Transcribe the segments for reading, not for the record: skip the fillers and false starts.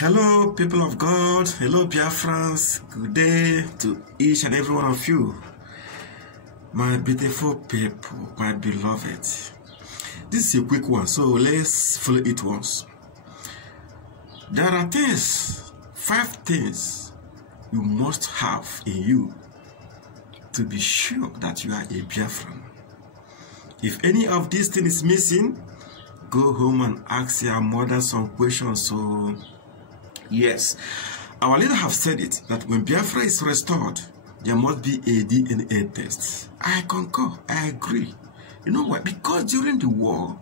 Hello, people of God. Hello, Biafrans. Good day to each and every one of you. My beautiful people, my beloved. This is a quick one, so let's follow it once. There are things, 5 things you must have in you to be sure that you are a Biafran. If any of these things is missing, go home and ask your mother some questions. So, yes, our leader have said it, that when Biafra is restored, there must be a DNA test. I concur, I agree. You know why? Because during the war,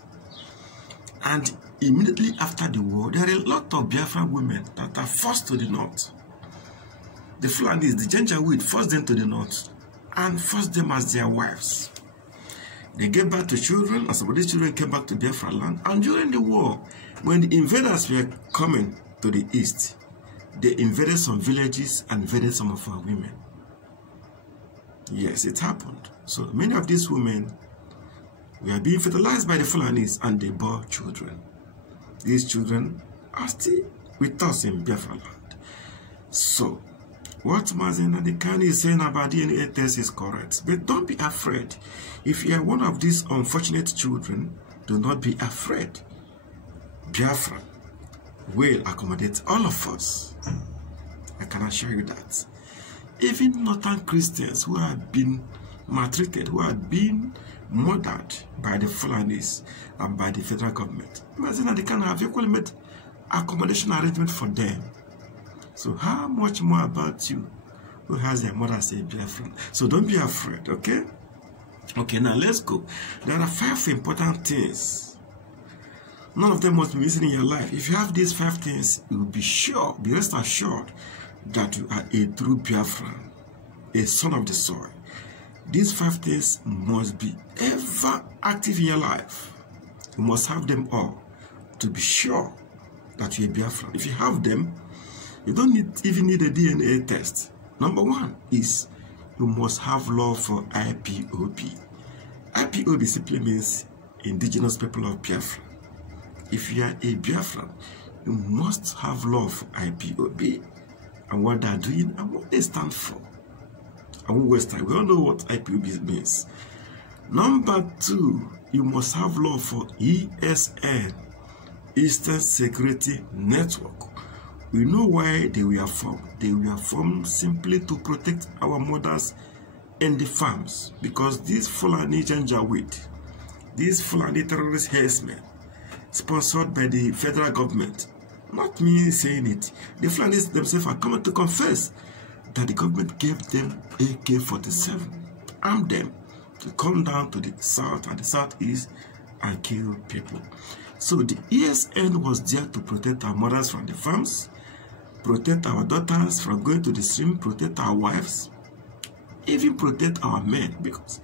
and immediately after the war, there are a lot of Biafran women that are forced to the north. The Fulanis, the Janjaweed, forced them to the north and forced them as their wives. They gave birth to children, and some of these children came back to Biafra land. And during the war, when the invaders were coming to the east, they invaded some villages and invaded some of our women. Yes, it happened. So many of these women were being fertilized by the Fulanis and they bore children. These children are still with us in Biafra land. So, what Mazi Nnamdi Kanu is saying about DNA test is correct. But don't be afraid. If you are one of these unfortunate children, do not be afraid. Biafra will accommodate all of us. I can assure you that. Even northern Christians who have been maltreated, who have been murdered by the Fulanis and by the federal government, Mazi Nnamdi Kanu have equally made accommodation arrangement for them. So how much more about you who has their mother as a Biafran? So don't be afraid, okay? Okay, now let's go. There are 5 important things. None of them must be missing in your life. If you have these 5 things, you will be sure, be rest assured that you are a true Biafran, a son of the soil. These 5 things must be ever active in your life. You must have them all to be sure that you're a Biafran. If you have them, you don't even need a DNA test. Number 1 is you must have love for IPOB. IPOB simply means Indigenous People of Biafra. If you are a Biafran, you must have love for IPOB and what they are doing and what they stand for. I won't waste time. We all know what IPOB means. Number 2, you must have love for ESN, Eastern Security Network. We know why they were formed. They were formed simply to protect our mothers and the farms, because these Fulani Janjaweed, these Fulani terrorist herdsmen, sponsored by the federal government, not me saying it, the Fulanis themselves are coming to confess that the government gave them AK-47, armed them to come down to the south and the southeast and kill people. So the ESN was there to protect our mothers from the farms, protect our daughters from going to the stream, protect our wives, even protect our men, because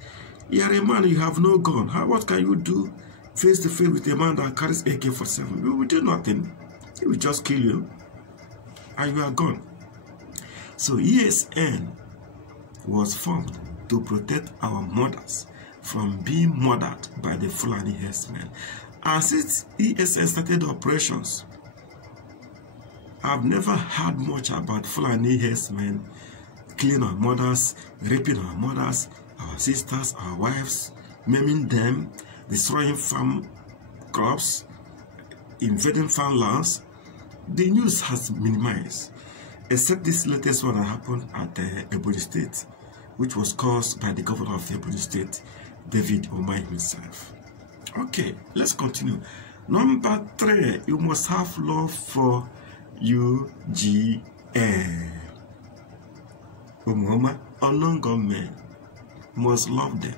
you are a man, you have no gun. What can you do face to face with a man that carries AK-47? You will do nothing. He will just kill you and you are gone. So ESN was formed to protect our mothers from being murdered by the Fulani herdsmen. And since ESN started operations, I've never heard much about Fulani herdsmen killing our mothers, raping our mothers, our sisters, our wives, maiming them, destroying farm crops, invading farmlands. The news has minimized, except this latest one that happened at Ebonyi State, which was caused by the governor of Ebonyi State, David Umahi himself. Okay, let's continue. Number 3, you must have love for UGN. Umuoma, unknown government, must love them.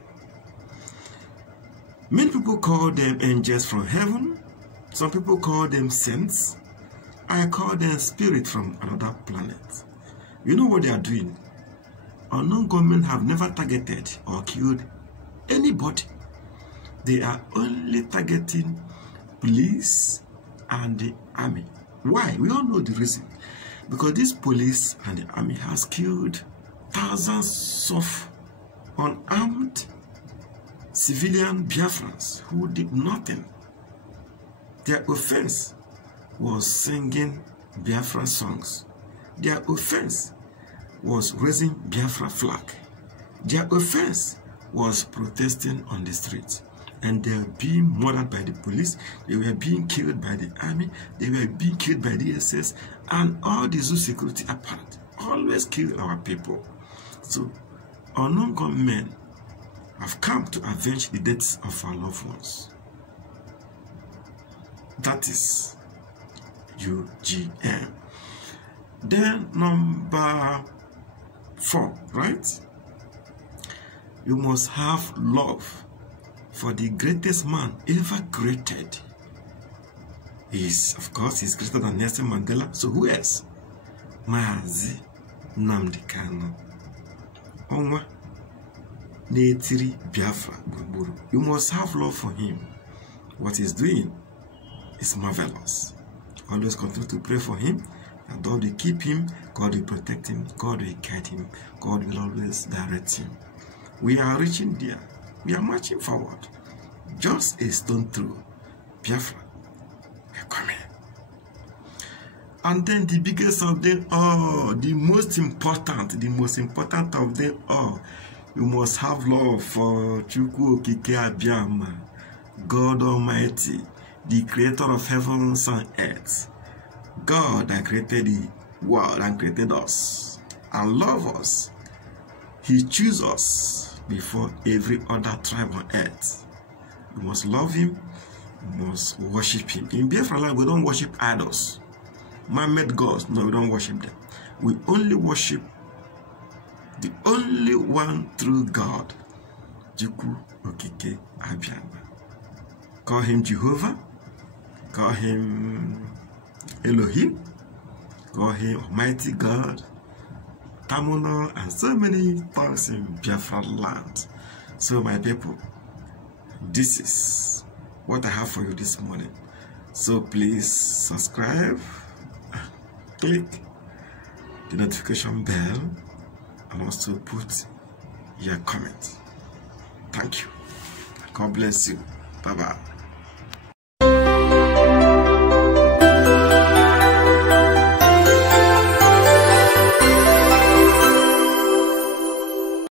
Many people call them angels from heaven. Some people call them saints. I call them spirit from another planet. You know what they are doing? Unknown government have never targeted or killed anybody. They are only targeting police and the army. Why? We all know the reason. Because this police and the army has killed thousands of unarmed civilian Biafrans who did nothing. Their offense was singing Biafra songs. Their offense was raising Biafra flag. Their offense was protesting on the streets. And they were being murdered by the police. They were being killed by the army. They were being killed by the SS. And all the zoo security apparatus always kill our people. So, unknown gunmen have come to avenge the deaths of our loved ones. That is UGM. Then number 4, right? You must have love for the greatest man ever created. Of course, he's greater than Nelson Mandela. So who else? Mazi Nnamdi Kanu. Onwa Netiri Biafra Burburu. You must have love for him. What he's doing is marvelous. Always continue to pray for him. And God will keep him. God will protect him. God will guide him. God will always direct him. We are reaching there. We are marching forward. Just a stone throw. Biafra. We are coming. And then the biggest of them all, the most important of them all, you must have love for Chukwu Okike Abiyama, God Almighty, the creator of heavens and earth. God that created the world and created us and love us. He chose us before every other tribe on earth. You must love him. You must worship him. In Biafra land, we don't worship idols. Man-made gods, no, we don't worship them. We only worship the only one true God, Chukwu Okike Abiyama. Call him Jehovah. Call him Elohim. Call him Almighty God. Tamuno, and so many tongues in Biafra land. So my people, this is what I have for you this morning. So please subscribe, click the notification bell, and also put your comment. Thank you. God bless you. Bye-bye.